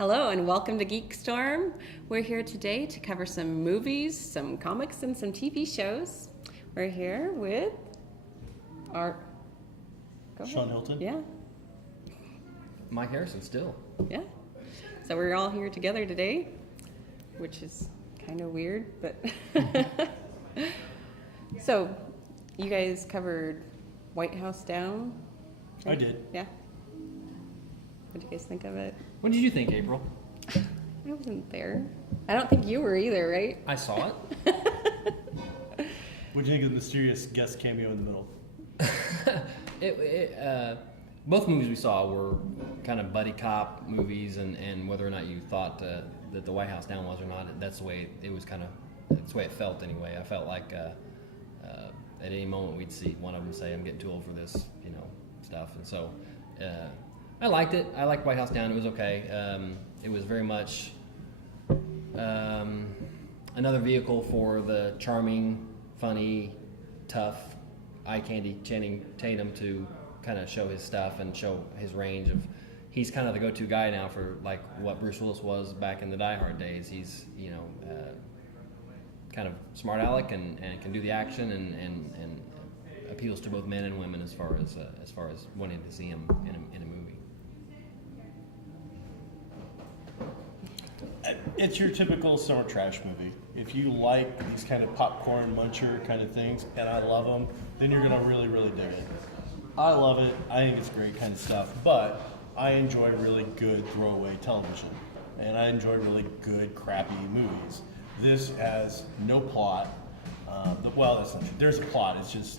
Hello and welcome to GeekStorm. We're here today to cover some movies, some comics, and some TV shows. We're here with our... Shawn Hilton. Yeah. Mike Harrison still. Yeah. So we're all here together today, which is kind of weird, but... So, you guys covered White House Down? I did. Yeah. What do you guys think of it? What did you think, April? I wasn't there. I don't think you were either, right? I saw it. What do you think of the mysterious guest cameo in the middle? Both movies we saw were kind of buddy cop movies, and whether or not you thought that the White House Down was or not, that's the way it was that's the way it felt anyway. I felt like at any moment we'd see one of them say, "I'm getting too old for this," stuff, and so. I liked it. I liked White House Down. It was okay. It was very much another vehicle for the charming, funny, tough, eye candy Channing Tatum to kind of show his stuff and show his range of. He's kind of the go-to guy now for like what Bruce Willis was back in the Die Hard days. He's kind of smart aleck and can do the action and appeals to both men and women as far as wanting to see him in a movie. It's your typical summer trash movie. If you like these kind of popcorn muncher kind of things, and I love them, then you're gonna really, really dig it. I love it. I think it's great kind of stuff. But I enjoy really good throwaway television, and I enjoy really good crappy movies. This has no plot. Well, that's not true. There's a plot. It's just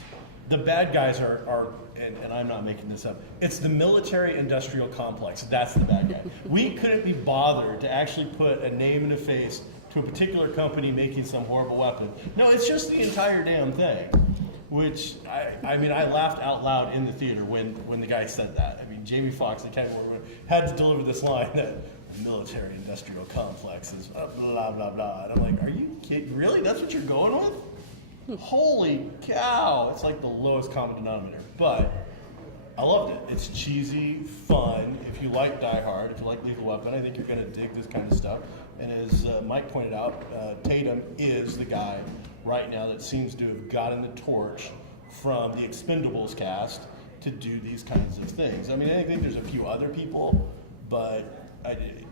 the bad guys are and I'm not making this up, it's the military-industrial complex. That's the bad guy. We couldn't be bothered to actually put a name and a face to a particular company making some horrible weapon. No, it's just the entire damn thing. Which, I mean, I laughed out loud in the theater when the guy said that. I mean, Jamie Foxx, the Academy Award winner, had to deliver this line that the military-industrial complex is blah, blah, blah. And I'm like, are you kidding? Really? That's what you're going with? Holy cow! It's like the lowest common denominator, but I loved it. It's cheesy, fun. If you like Die Hard, if you like Lethal Weapon, I think you're going to dig this kind of stuff. And as Mike pointed out, Tatum is the guy right now that seems to have gotten the torch from the Expendables cast to do these kinds of things. I mean, I think there's a few other people, but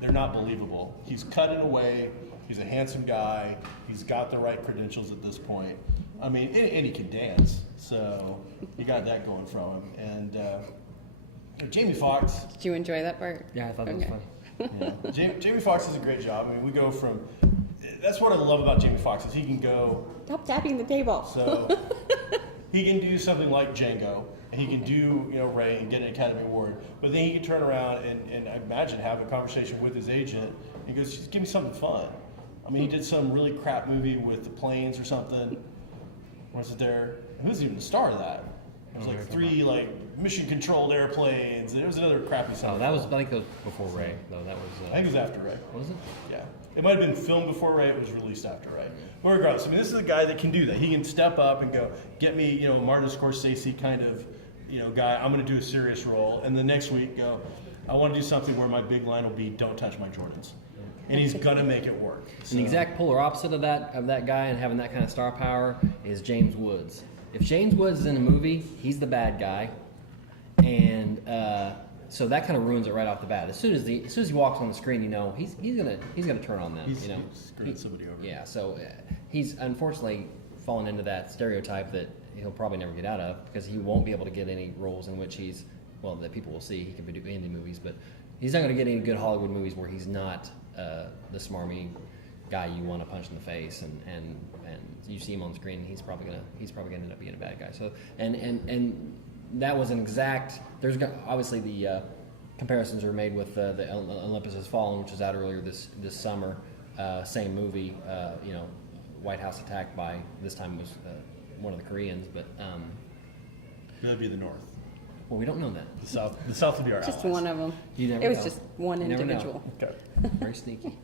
they're not believable. He's cutting away. He's a handsome guy. He's got the right credentials at this point. I mean, and he can dance, so you got that going from him. And Jamie Foxx. Did you enjoy that part? Yeah, I thought that was funny. Yeah. Jamie Foxx does a great job. I mean, we go from. That's what I love about Jamie Foxx is he can go. Stop tapping the table. So he can do something like Django. And he can do Ray and get an Academy Award, but then he can turn around and I imagine have a conversation with his agent. He goes, "Just give me something fun." I mean, he did some really crap movie with the planes or something. Was it there? Who was even the star of that? It was like three mission-controlled airplanes. And it was another crappy song. Oh, that was. I think it was before Ray, though. That was. I think it was after Ray. Was it? Yeah, it might have been filmed before Ray. It was released after Ray. But regardless, I mean, this is a guy that can do that. He can step up and go, "Get me, Martin Scorsese kind of, guy. I'm going to do a serious role." And the next week, go, "I want to do something where my big line will be, 'Don't touch my Jordans.'" And he's gonna make it work. So. And the exact polar opposite of that guy and having that kind of star power is James Woods. If James Woods is in a movie, he's the bad guy, and so that kind of ruins it right off the bat. As soon as he walks on the screen, he's gonna turn on them. He's screwing somebody over. Yeah, so he's unfortunately fallen into that stereotype that he'll probably never get out of because he won't be able to get any roles in which that people will see. He can do indie movies, but he's not going to get any good Hollywood movies where he's not the smarmy guy you want to punch in the face, and you see him on screen, and he's probably gonna end up being a bad guy. So and that was an exact. There's obviously the comparisons are made with the Olympus Has Fallen, which was out earlier this summer. Same movie, White House attacked by this time was one of the Koreans, but That'd be the North. well, we don't know that. The South would be our Just allies. one of them. You never It was know. just one You never know. individual. Okay. Very sneaky.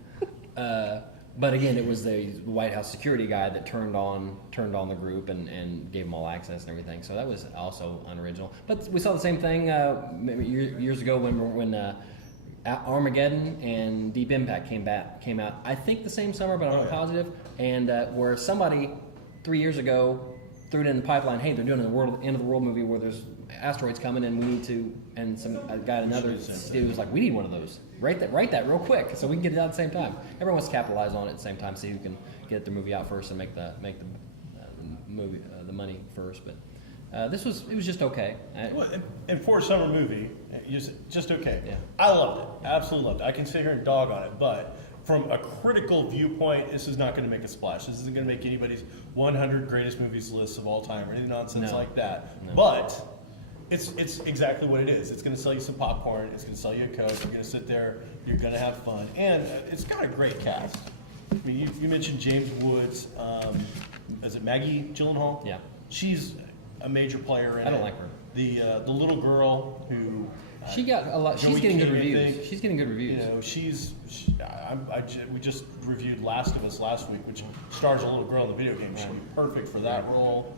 But again, it was the White House security guy that turned on the group and gave them all access and everything. So that was also unoriginal. But we saw the same thing maybe years ago when Armageddon and Deep Impact came out. I think the same summer, but I'm not positive. And where somebody 3 years ago threw it in the pipeline. Hey, they're doing an end of the world movie where there's asteroids coming, and we need to. And a guy at another studio was like, we need one of those. Write that real quick, so we can get it out at the same time. Everyone wants to capitalize on it at the same time, see who can get the movie out first and make the movie the money first. But it was just okay. And for a summer movie, just okay. Yeah. I loved it, absolutely loved it. I can sit here and dog on it, but from a critical viewpoint, this is not going to make a splash. This isn't going to make anybody's 100 greatest movies list of all time or any nonsense like that. No. But it's exactly what it is. It's going to sell you some popcorn. It's going to sell you a Coke. You're going to sit there. You're going to have fun. And it's got a great cast. I mean, you mentioned James Woods. Is it Maggie Gyllenhaal? Yeah. She's a major player in it. I don't like her. The little girl who... She got a lot. She's getting good reviews. She's getting good reviews. You know, we just reviewed Last of Us last week, which stars a little girl in the video game. She'd be perfect for that role.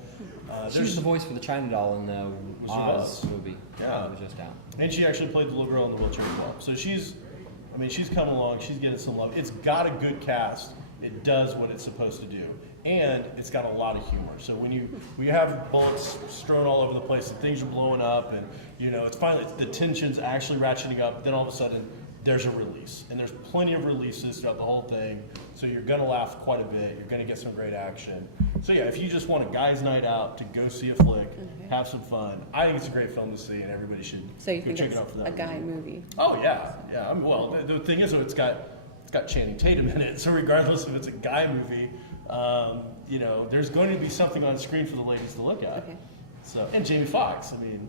She was the voice for the China doll in the Oz movie. Yeah, that was just out. And she actually played the little girl in the wheelchair as well. So she's coming along. She's getting some love. It's got a good cast. It does what it's supposed to do, and it's got a lot of humor. So when you have bullets strewn all over the place and things are blowing up, and you know the tension's actually ratcheting up, then all of a sudden there's a release, and there's plenty of releases throughout the whole thing. So you're gonna laugh quite a bit. You're gonna get some great action. So yeah, if you just want a guy's night out to go see a flick, have some fun, I think it's a great film to see, and everybody should So you go think check it's it out for that. a guy movie? Oh yeah. Well, the thing is, though, it's got Channing Tatum in it, so regardless if it's a guy movie, you know, there's going to be something on screen for the ladies to look at. Okay. So, and Jamie Foxx. I mean,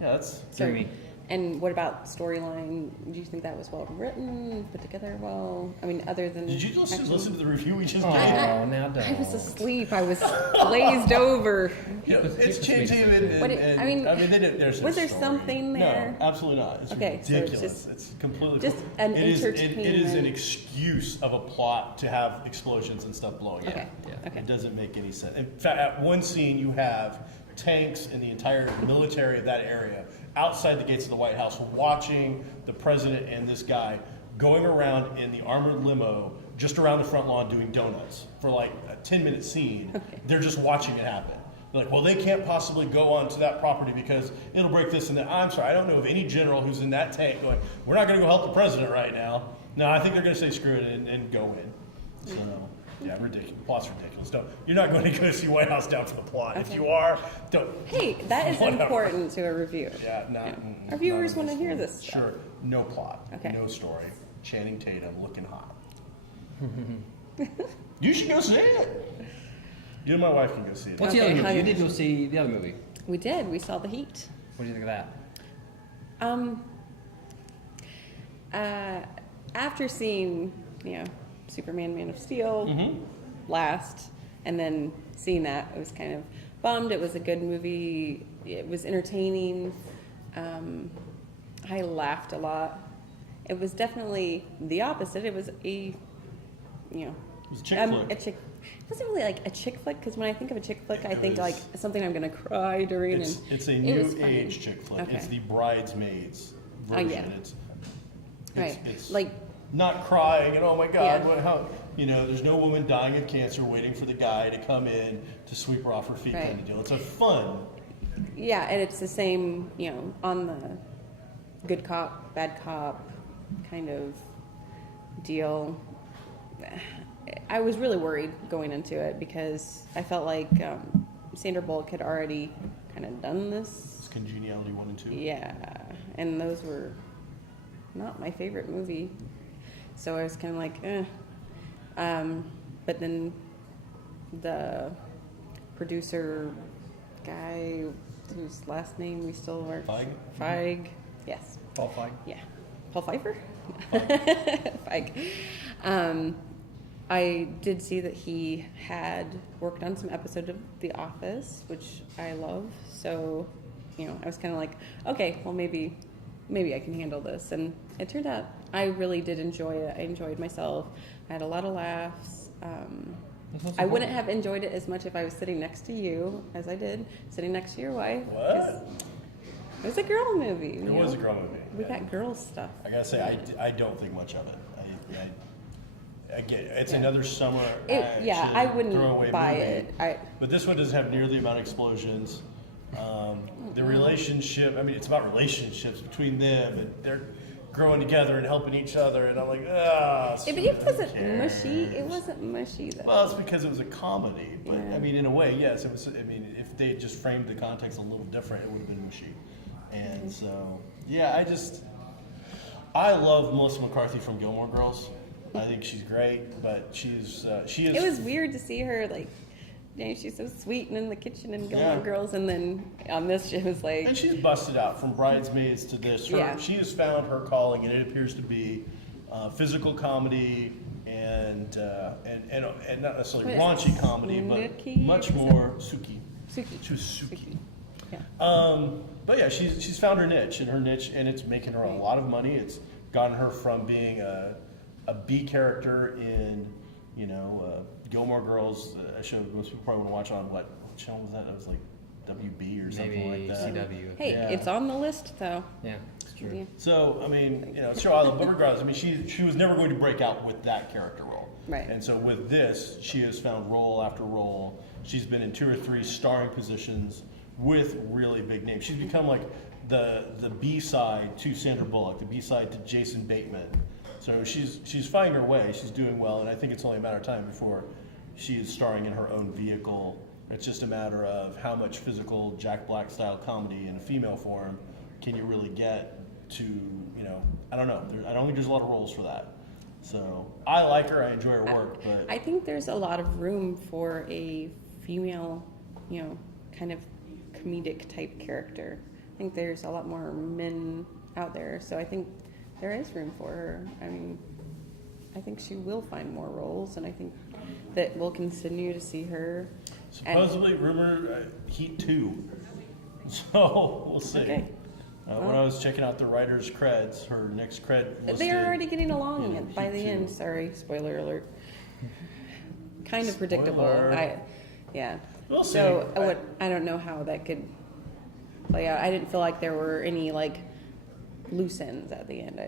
yeah, that's. Jamie. And what about storyline? Do you think that was well written, put together well? I mean, other than Did you listen to the review we just Oh, did? now don't. I was asleep. I was glazed over. Yeah, it's Channing Tatum Was there something there? No, absolutely not. It's Okay, so it's ridiculous. just- It's completely. just an it is an entertainment. excuse of a plot to have explosions and stuff blowing. Okay. Yeah. Okay. It doesn't make any sense. In fact, at one scene you have tanks and the entire military of that area outside the gates of the White House watching the president and this guy going around in the armored limo just around the front lawn doing donuts for like a 10-minute scene. Okay. They're just watching it happen. They're like, well, they can't possibly go onto that property because it'll break this and that. I'm sorry, I don't know of any general who's in that tank going, we're not going to go help the president right now. No, I think they're going to say screw it and go in. So, yeah, ridiculous. Plot's ridiculous. You're not going to go see White House down for the plot. If you are, don't. Hey, that is Whatever. important to a reviewer. Yeah, Our viewers want to hear this stuff. Sure, no plot, Okay. no story. Channing Tatum looking hot. You should go see it. You and my wife can go see it. What's Okay, the other movie? how You did- did go see the other movie. We did. We saw The Heat. What do you think of that? After seeing, Superman, Man of Steel last, and then seeing that, I was kind of bummed. It was a good movie. It was entertaining. I laughed a lot. It was definitely the opposite. It was It was a chick flick. It wasn't really like a chick flick, because when I think of a chick flick, I think was- like something I'm going to cry during. It's a it was new funny. age chick flick. Okay. It's the Bridesmaids version. yeah. Right. It's Like- not crying and oh my God, Yeah. what, how there's no woman dying of cancer waiting for the guy to come in to sweep her off her feet Right. kind of deal. It's a fun. Yeah, and it's the same, on the good cop, bad cop kind of deal. I was really worried going into it because I felt like Sandra Bullock had already kind of done this. It's Congeniality 1 and 2. Yeah, and those were not my favorite movie. So I was kind of like, eh. But then the producer guy, whose last name we still weren't. Feig. Yes. Paul Feig. Yeah. Paul Pfeiffer? Feig. I did see that he had worked on some episodes of The Office, which I love. So, I was kind of like, okay, well, maybe I can handle this. And it turned out I really did enjoy it. I enjoyed myself. I had a lot of laughs. I wouldn't have enjoyed it as much if I was sitting next to you, as I did, sitting next to your wife. What? It was a girl movie. It was a girl movie. We got girl stuff. I gotta say, I don't think much of it. I get it. It's another summer action, I wouldn't throwaway buy movie. it. But this one doesn't have nearly the amount of explosions. The relationship, I mean, it's about relationships between them, and they're growing together and helping each other, and I'm like, But it wasn't mushy. It wasn't mushy, though. Well, it's because it was a comedy. But, Yeah. I mean, in a way, yes. It was. I mean, if they had just framed the context a little different, it would have been mushy. And so, yeah, I love Melissa McCarthy from Gilmore Girls. I think she's great, but she is. It was weird to see her, like, she's so sweet and in the kitchen and Gilmore Girls, and then on this she was like... And she's busted out from Bridesmaids to this. She has found her calling, and it appears to be physical comedy and not necessarily raunchy comedy, but much more Suki. Suki. Yeah. But yeah, she's found her niche, and it's making her a lot of money. It's gotten her from being a B character in, Gilmore Girls, a show most people probably want to watch on what channel was that? That was like WB or something like that. CW. Hey, it's on the list, though. Yeah, it's true. Yeah. So, I mean, it's a show I love, but regardless, I mean, she was never going to break out with that character role. Right. And so with this, she has found role after role. She's been in 2 or 3 starring positions with really big names. She's become like the B-side to Sandra Bullock, the B-side to Jason Bateman. So she's finding her way. She's doing well, and I think it's only a matter of time before she is starring in her own vehicle. It's just a matter of how much physical Jack Black style comedy in a female form can you really get to, I don't know. I don't think there's a lot of roles for that. So I like her. I enjoy her work, but I think there's a lot of room for a female, kind of comedic type character. I think there's a lot more men out there, so I think there is room for her. I mean, I think she will find more roles, and I think that we'll continue to see her. Supposedly, rumor Heat 2. So we'll see. Okay. When I was checking out the writer's creds, her next cred was They're already getting along by the Heat 2. end. Sorry, spoiler alert. Kind of predictable. Spoiler. We'll see. So I don't know how that could play out. I didn't feel like there were any loose ends at the end.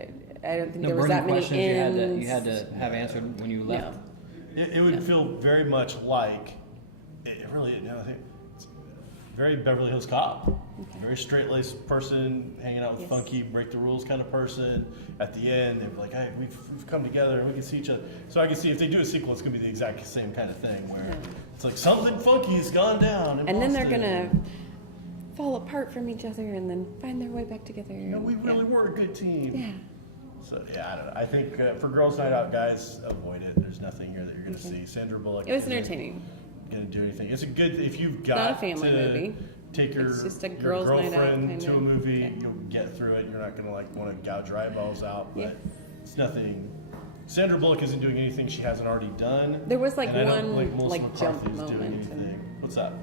I don't think there was that many ends. You had to have answered when you left. No. It would feel very much like it really. I think it's very Beverly Hills Cop. Okay. Very straight-laced person, hanging out with funky, break the rules kind of person. At the end, they're like, "Hey, we've come together and we can see each other." So I can see if they do a sequel, it's gonna be the exact same kind of thing where it's like something funky has gone down. And then they're gonna fall apart from each other and then find their way back together. We really were a good team. Yeah. So I don't know. I think for Girls' Night Out, guys, avoid it. There's nothing here that you're gonna see. Sandra Bullock. It was entertaining. Gonna do anything. It's a good if you've Not a got family to movie. take your, It's just a your girls' night out girlfriend kind to a of- movie. okay. You'll get through it. You're not gonna want to gouge your eyeballs out. But Yeah. it's nothing. Sandra Bullock isn't doing anything she hasn't already done. There was and I don't one think Melissa jump McCarthy's doing moment. anything. What's that?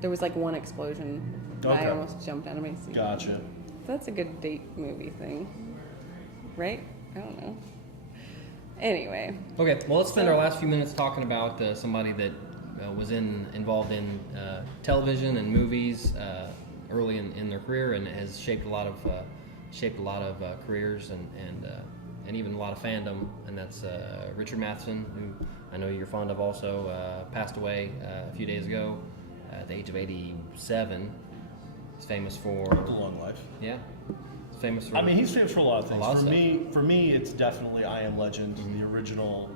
There was one explosion. And I Okay. almost jumped out of my seat. Gotcha. That's a good date movie thing. Right? I don't know. Anyway. Okay, well, let's spend our last few minutes talking about somebody that was involved in television and movies early in their career and has shaped a lot of careers and even a lot of fandom. And that's Richard Matheson, who I know you're fond of. Also passed away a few days ago at the age of 87. He's famous for A long life. yeah. He's famous for. I mean, he's famous for a lot of things. A lot of For me, it's definitely I Am Legend, the original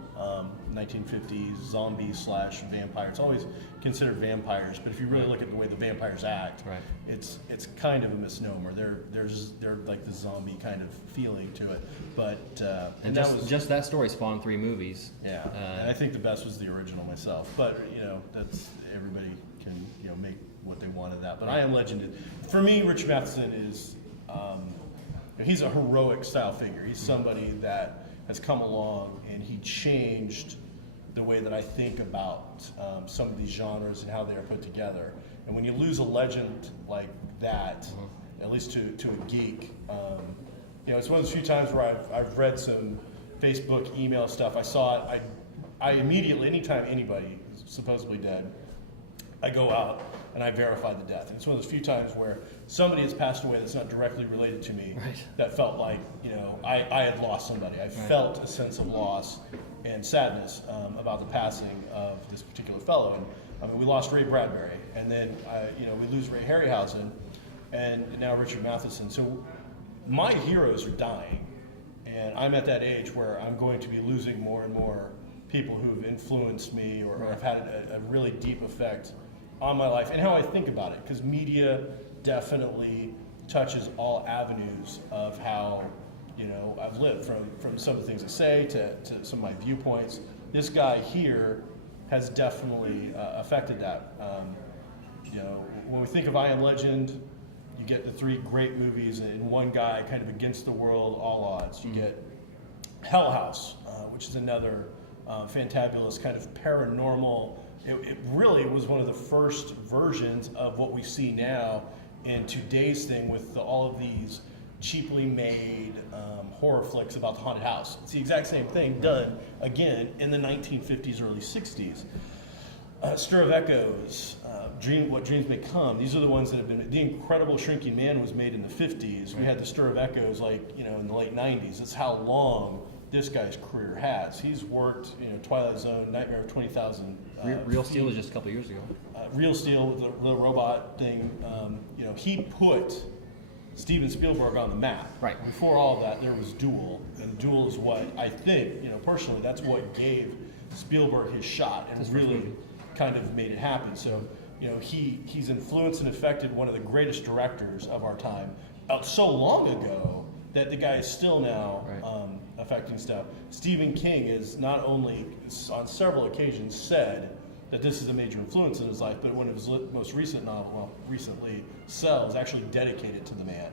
1950s zombie / vampire. It's always considered vampires, but if you really look at the way the vampires act, Right. it's kind of a misnomer. They're like the zombie kind of feeling to it. But and just that story spawned 3 movies. yeah, and I think the best was the original myself. But that's everybody can make what they want of that. But I Am Legend, for me, Rich Matheson is he's a heroic style figure. He's somebody that has come along and he changed the way that I think about some of these genres and how they are put together. And when you lose a legend like that, at least to a geek, it's one of those few times where I've read some Facebook email stuff. I saw it. I immediately, anytime anybody is supposedly dead, I go out and I verified the death. And it's one of those few times where somebody has passed away that's not directly related to me, Right. that felt like, I had lost somebody. I felt a sense of loss and sadness about the passing of this particular fellow. And I mean, we lost Ray Bradbury, and then we lose Ray Harryhausen, and now Richard Matheson. So my heroes are dying, and I'm at that age where I'm going to be losing more and more people who have influenced me or have had a really deep effect on my life and how I think about it. Because media definitely touches all avenues of how I've lived, from some of the things I say to some of my viewpoints. This guy here has definitely affected that. When we think of I Am Legend, you get the 3 great movies and one guy kind of against the world, all odds. You get Hell House, which is another fantabulous kind of paranormal. It really was one of the first versions of what we see now in today's thing with all of these cheaply made horror flicks about the haunted house. It's the exact same thing done again in the 1950s, early 60s. Stir of Echoes, What Dreams May Come. These are the ones that have been. The Incredible Shrinking Man was made in the 50s. We had the Stir of Echoes in the late 90s. That's how long this guy's career has. He's worked, Twilight Zone, Nightmare of 20,000. Real Steel was just a couple years ago. Real Steel with the robot thing. He put Steven Spielberg on the map. Right. Before all of that, there was Duel, and Duel is what I think, personally, that's what gave Spielberg his shot and really kind of made it happen. So, he's influenced and affected one of the greatest directors of our time so long ago that the guy is still now affecting stuff. Stephen King is not only on several occasions said that this is a major influence in his life, but one of his most recent novel, recently, Cell, is actually dedicated to the man.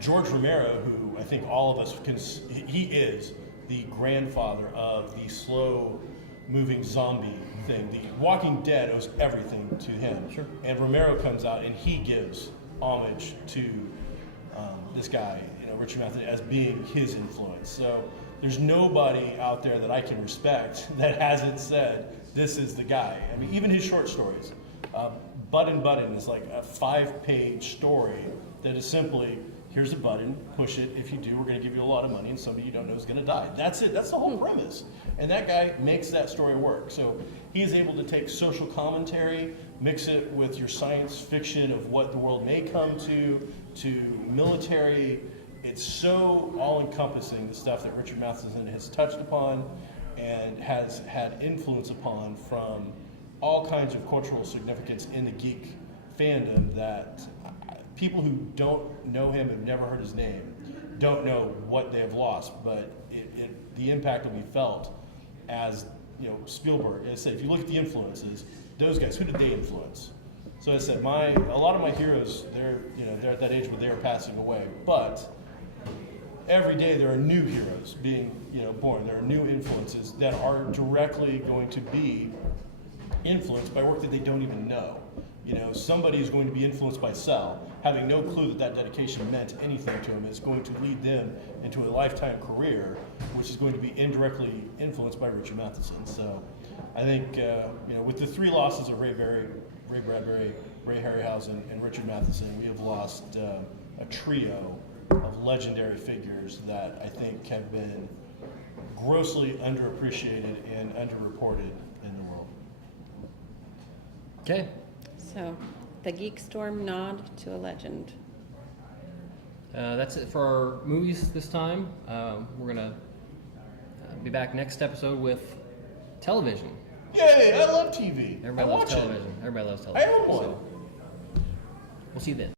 George Romero, who I think all of us he is the grandfather of the slow-moving zombie thing. The Walking Dead owes everything to him. Sure. And Romero comes out and he gives homage to this guy, Richard Matheson, as being his influence. So there's nobody out there that I can respect that hasn't said, this is the guy. I mean, even his short stories. Button is like a 5-page story that is simply, here's a button, push it. If you do, we're going to give you a lot of money, and somebody you don't know is going to die. That's it. That's the whole premise. And that guy makes that story work. So he is able to take social commentary, mix it with your science fiction of what the world may come to military. It's so all-encompassing, the stuff that Richard Matheson has touched upon and has had influence upon from all kinds of cultural significance in the geek fandom, that people who don't know him, have never heard his name, don't know what they have lost, but the impact will be felt as, Spielberg. As I said, if you look at the influences, those guys, who did they influence? So as I said, a lot of my heroes, they're at that age where they're passing away, but every day there are new heroes being born. There are new influences that are directly going to be influenced by work that they don't even know. Somebody is going to be influenced by Cell, having no clue that dedication meant anything to him. It's going to lead them into a lifetime career, which is going to be indirectly influenced by Richard Matheson. So I think, with the 3 losses of Ray Bradbury, Ray Harryhausen, and Richard Matheson, we have lost a trio of legendary figures that I think have been grossly underappreciated and underreported in the world. Okay. So, the GeekStorm nod to a legend. That's it for our movies this time. We're going to be back next episode with television. Yay! I love TV. Everybody I loves watch television. It. Everybody loves I television. own one. So we'll see you then.